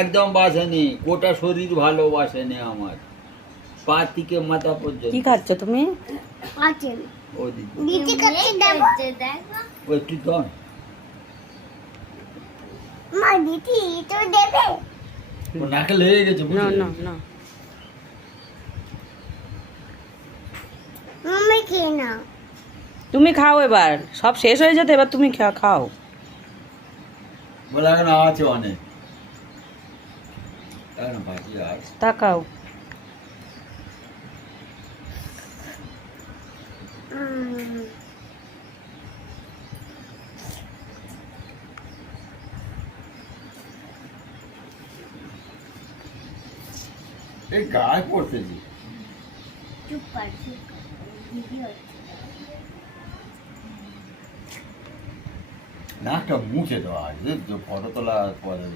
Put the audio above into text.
একদম বাসেনি, গোটা শরীর ভালোবাসেনি আমার, পা থেকে মাথা পর্যন্ত। কি খাচ্ছ তুমি? আছেন ও দিদি, দিদি কাছে দেবো ও একটু দন। মা দিদি তো দেবে ও নাকে লেগে গেছে, না বুঝলে? না না, মাম্মি খেয়ে নাও তুমি খাও, এবার সব শেষ হয়ে যেতে, এবার তুমি খাও। বলে এখন আছে অনেক, এখন বাকি আছে। তাকাও। উম, এই গায়ে পড়তেছি। চুপ কর দিদি হচ্ছে নাকটা মুছে দেওয়া আছে, ফটো তোলা পরে